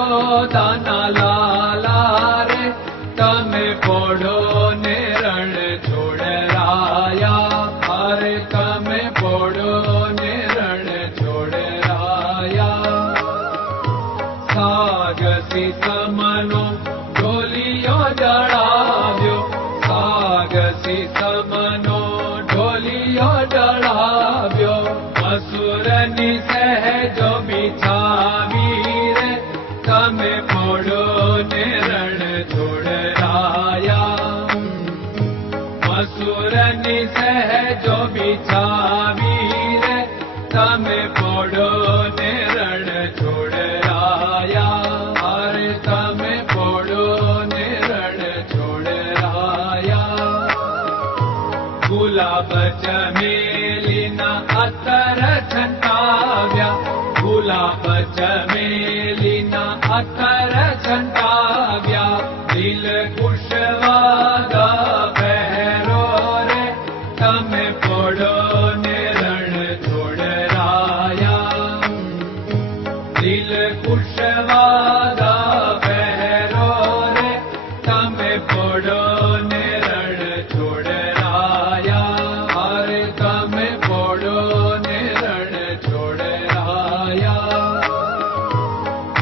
યશોદાના લાલા રે તમે પોડો ને રણ છોડરાયા. અરે તમે પોડો ને રણ છોડરાયા. સાગસી સમનો ઢોલિયો જડાવ્યો. સાગસી સમનો ઢોલિયો જડાવ્યો. અસુરની સહેજો બિછાવી રે તમે પોડો ને રણ છોડરાયા. અસુરની સહેજો બિછાવી રે તમે પોડો ને રણ છોડરાયા. અરે તમે પોડો ને રણ છોડરાયા. ગુલાબ ચમેલીના અત્તર છંટાવ્યા. ગુલાબ ચમેલીના અત્તર છંટાવ્યા. દિલ કુશવાદા પહેરો રે તમે પોડો ને રણ છોડરાયા. દિલ કુશવાદા પહેરો રે તમે પોડો ને રણ છોડરાયા. અરે તમે પોડો ને રણ છોડરાયા.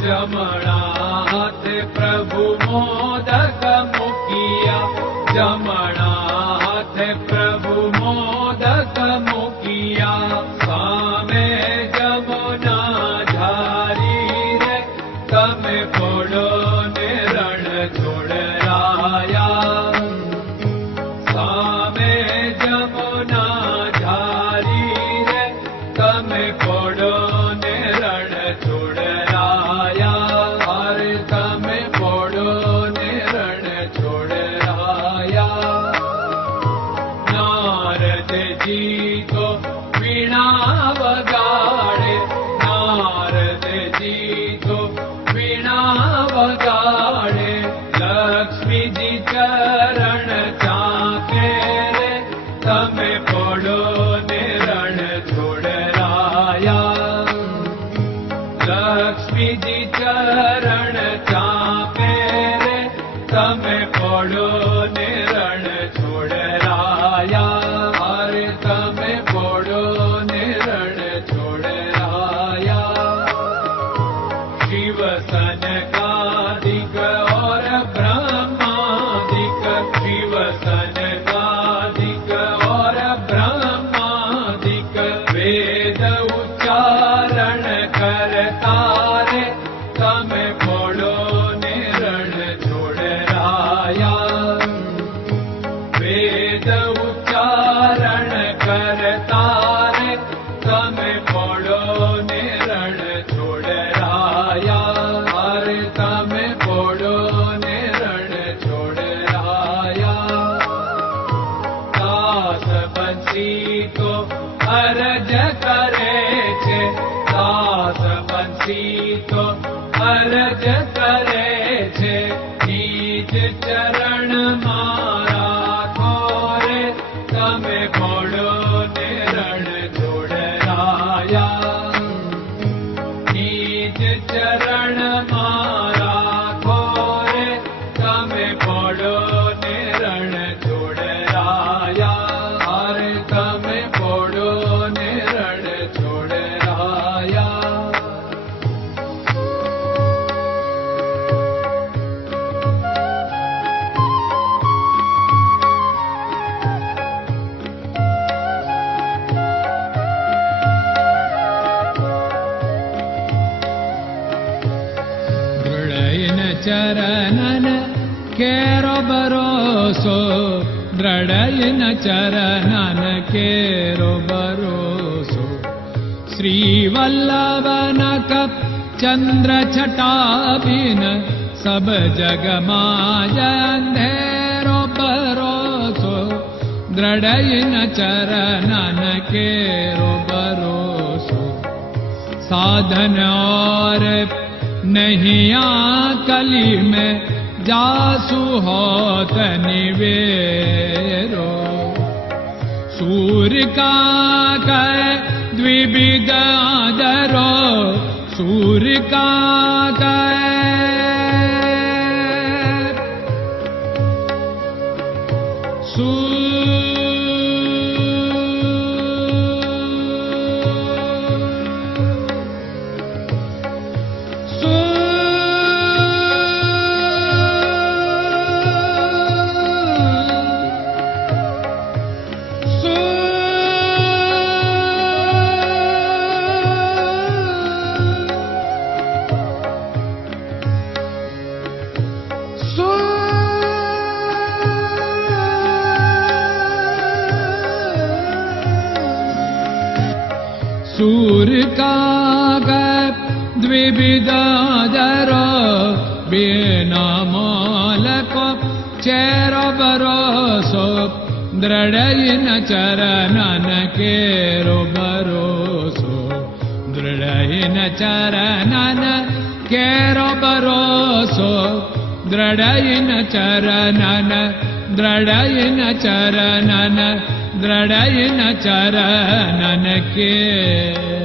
જમણા હાથે પ્રભુ મોદક મૂકિયા. જમણા હાથે પ્રભુ મોદક મૂકિયા. સામે જમુના ઝારી રે તમે પોડો ને રણ છોડરાયા. સામે જમુના ઝારી રે તમે પોડો ને રણ છોડરાયા. અરે તમે પોડો ને રણ છોડરાયા. નારદજી તો વીણા વગાડે. નારદજી તો વીણા વગાડે. લક્ષ્મીજી ચરણ ચાકે રે તમે પોડો ને રણ છોડરાયા. લક્ષ્મીજી ચરણ ચાપે રે તમે પોડો ને રણ છોડરાયા. અરે તમે પોડો ને રણ છોડરાયા. શિવ સનકાદિક और ब्रह्मादिक. शिव सनकादिक और ब्रह्मादिक. वेद उच्चारण करता रे તમે પોડો ને રણ છોડરાયા. વેદ ઉચ્ચારણ કરતા રે તમે પોડો ને રણ છોડરાયા. અરે તમે પોડો ને રણ છોડરાયા. દાસ બંસી તો અરજ કરે છે. દાસ બંસી તો અરજ કરે છે. નીચ ચરણ મારા ખોરે તમે પોડો ને રણ છોડરાયા. નીચ ચરણ મારા ખોરે તમે પોડો ને રણ છોડરાયા. અરે તમે પોડો ને રણ છોડરાયા. ચરણન કેરો ભરોસો. દ્રઢયન ચરણન કેરો ભરોસો. શ્રી વલ્લભન કપ ચંદ્ર છટાબિન સબ જગમાં અંધેરો ભરોસો. દ્રઢયન ચરણન કેરો ભરોસો. साधन और नहीं कली में जासु होत निवेरो। सूर्य का कह द्विविध आदरो, सूर्य का कह काग द्विविधदरो बिना मोल को चेरो भरोसो दृढ़ चरणन केरो भरोसो दृढ़ चरणन केरो भरोसो दृढ़ चरणन दृढ़ चरणन दृढ़ चरणन के